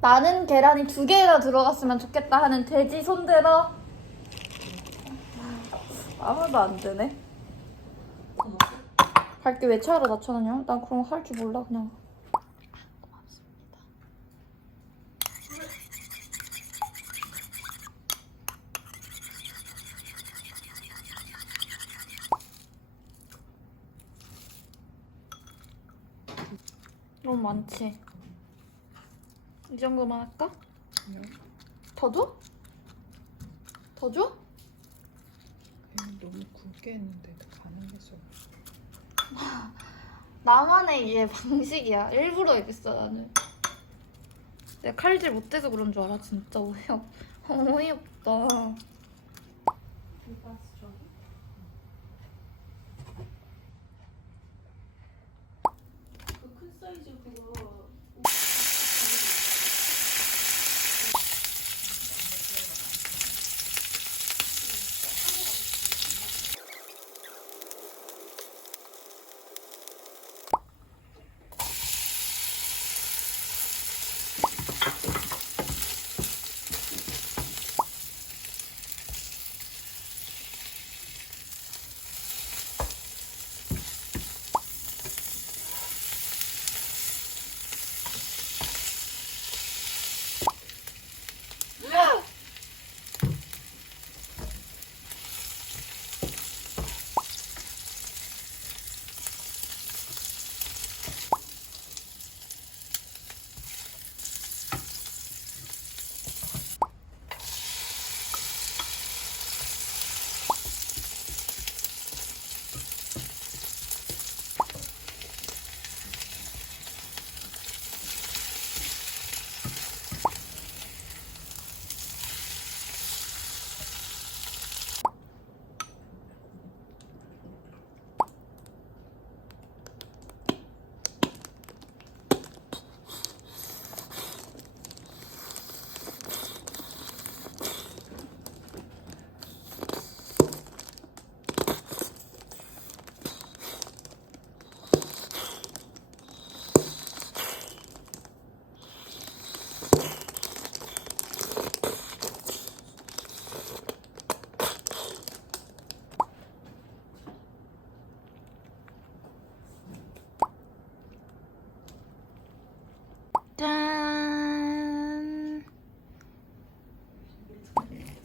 나는 계란이 두 개나 들어갔으면 좋겠다 하는 돼지 손들어. 아무도 안 되네. 밝게 왜 차로 낮춰놨냐? 난 그런 거 할 줄 몰라 그냥. 너무 많지? 이 정도만 할까? 더 줘? 더 줘? 너무 굵게 했는데 가능해서 나만의 이제 방식이야. 일부러 여기있어 나는. 내가 칼질 못해서 그런 줄 알아. 진짜 어이없, 어이없다. 그 큰 사이즈 그거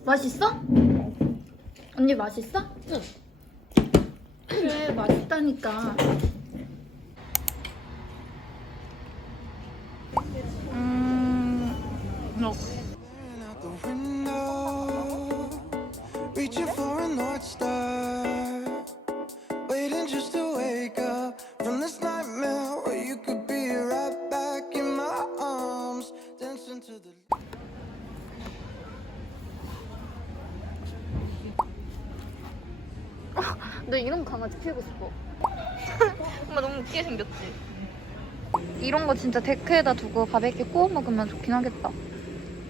맛있어? 언니 맛있어? 응. 그래 맛있다니까. 음. 어. 너 이런 강아지 키우고 싶어. 엄마 너무 웃기게 생겼지? 이런 거 진짜 데크에다 두고 바베큐 구워 먹으면 좋긴 하겠다.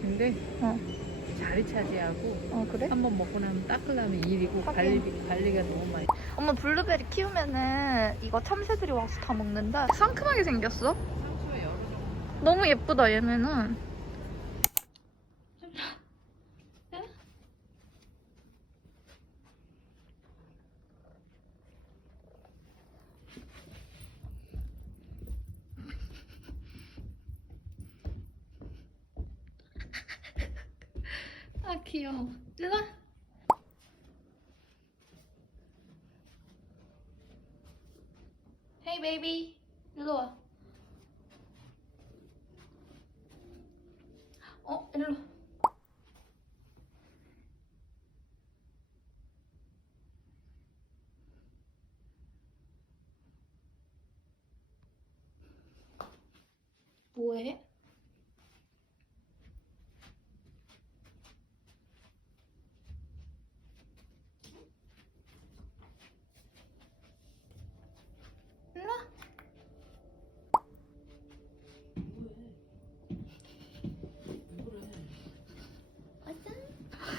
근데 어. 자리 차지하고 어 그래? 한 번 먹고 나면 닦으려면 일이고 하긴. 관리, 관리가 너무 많이 엄마 블루베리 키우면은 이거 참새들이 와서 다 먹는다. 상큼하게 생겼어. 상추에 여러 종 너무 예쁘다 얘네는. 아 귀여워. 일로 와. 헤이 베이비. 일로 와. 어, 일로. 뭐해?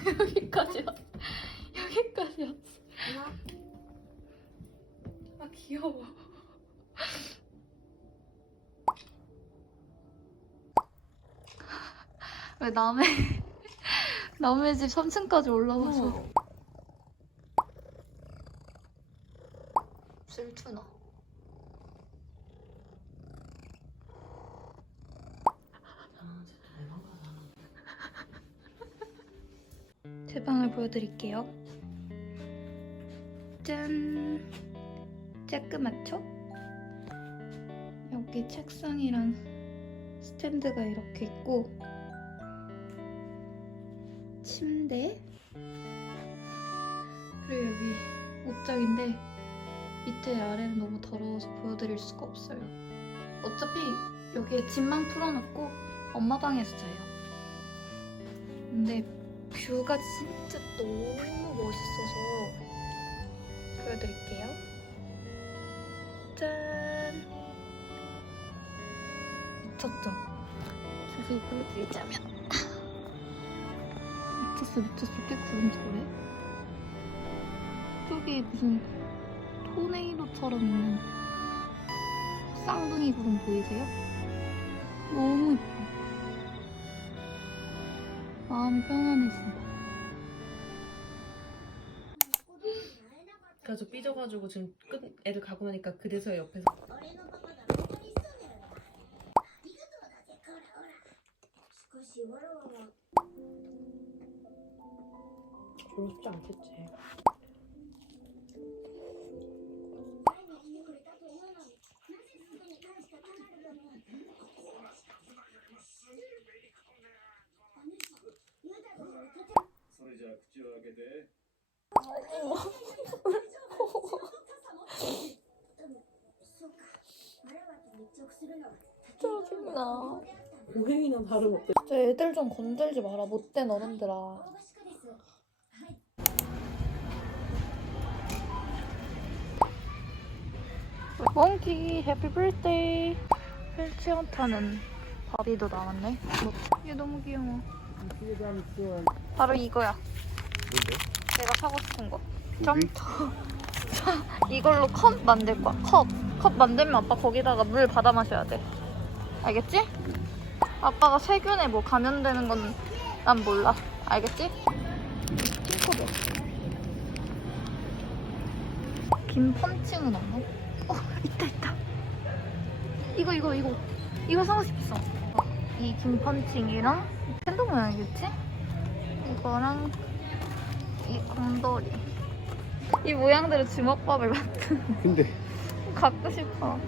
여기까지 왔어. 여기까지 왔어. 아 귀여워. 왜 남의 남의 집 3층까지 올라가서 질투나. 제 방을 보여드릴게요. 짠! 쬐끄맣죠? 여기 책상이랑 스탠드가 이렇게 있고 침대 그리고 여기 옷장인데 밑에 아래는 너무 더러워서 보여드릴 수가 없어요. 어차피 여기에 짐만 풀어놓고 엄마 방에서 자요. 근데 뷰가 진짜 너무 멋있어서 보여드릴게요. 짠! 미쳤죠? 자세히 보여드리자면 미쳤어 미쳤어 꽤 구름져래 저기 무슨 토네이도처럼 있는 쌍둥이 구름 보이세요? 너무 예뻐 마음이 편안해진다. 그래서 삐져가지고 지금 끝 애들 가고 나니까 그대서 옆에서 그렇지 않겠지. 소리자 구제하게 돼. 짜증나. 오행이나 다름없대. 진짜 애들 좀 건들지 마라. 못된 어른들아. 몽키 해피 birthday. 펠치언 타는 바비도 나왔네. 뭐, 얘 너무 귀여워. 바로 이거야. 내가 사고 싶은 거. 점토 이걸로 컵 만들 거야. 컵. 컵 만들면 아빠 거기다가 물 받아 마셔야 돼. 알겠지? 아빠가 세균에 뭐 감염되는 건 난 몰라. 알겠지? 핑크도. 김 펀칭은 없나? 어 있다 있다. 이거 이거 이거. 이거 사고 싶어 어, 이 김펀칭이랑 팬더 모양이겠지? 이거랑 이 곰돌이. 이 모양대로 주먹밥을 만든 근데 갖고 싶어.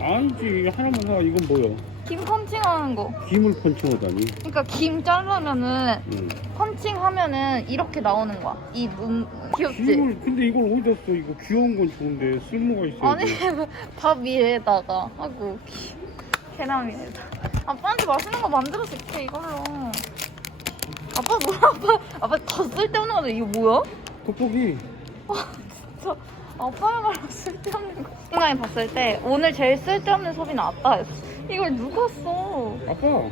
아니지 이거 하나만 사. 이건 뭐야? 김 펀칭하는 거. 김을 펀칭하다니? 그러니까 김 자르면은 응. 펀칭하면은 이렇게 나오는 거야. 이 눈 귀엽지? 김을 근데 이걸 어디다 써? 이거 귀여운 건 좋은데 쓸모가 있어야지 아니 밥 위에다가 하고 계란 위에다 아빠한테 맛있는 거 만들어 줄게 이걸로. 아빠 뭐야? 아빠 아빠 더 쓸데없는 건데 이거 뭐야? 떡볶이 저 아빠야말로 쓸데없는 거. 순간에 봤을 때 오늘 제일 쓸데없는 소비는 아빠였어. 이걸 누가 써? 아빠.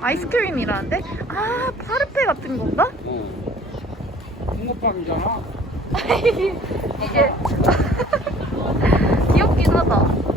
아이스크림이라는데? 아 파르페 같은 건가? 어. 붕어빵이잖아. 이게. 귀엽긴 하다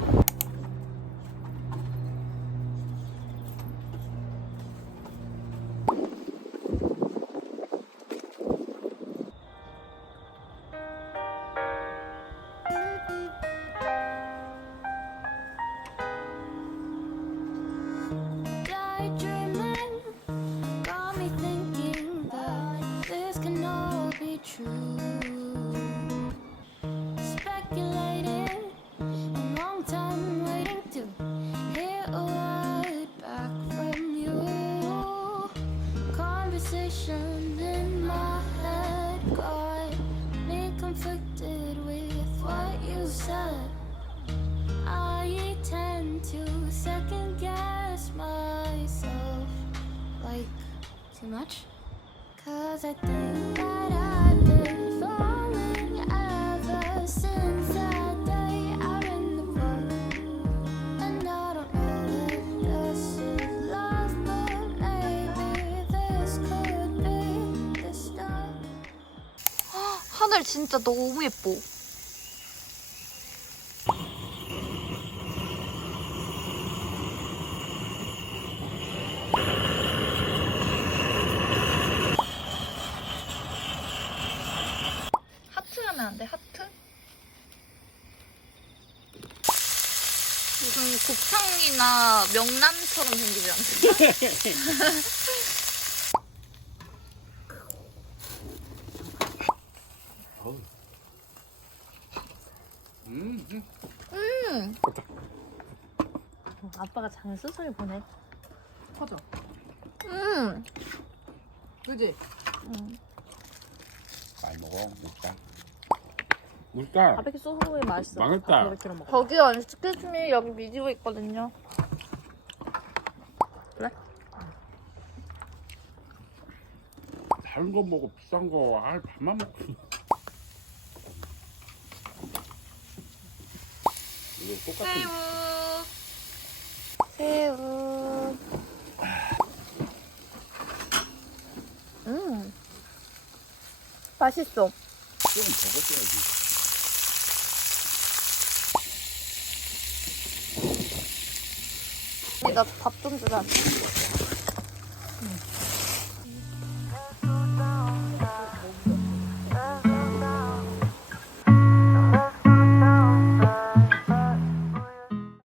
오늘 진짜 너무 예뻐. 하트 하면 안 돼? 하트? 무슨 곡창이나 명란처럼 생기지 않 나? 음, 음. 음. 아빠가 장을 스스로 보내. 커져. 음. 그지? 많이 먹어. 맵다. 맵다. 바베큐 소스에 맛있어. 망했다. 바베큐로 먹어. 저기 언스케즈미 여기 미디어 있거든요. 다른 거 먹고 비싼 거, 아, 밥만 먹고. 이거 똑같은. 새우. 음. 맛있어. 조금 적었어야지. 나 밥 좀 주라.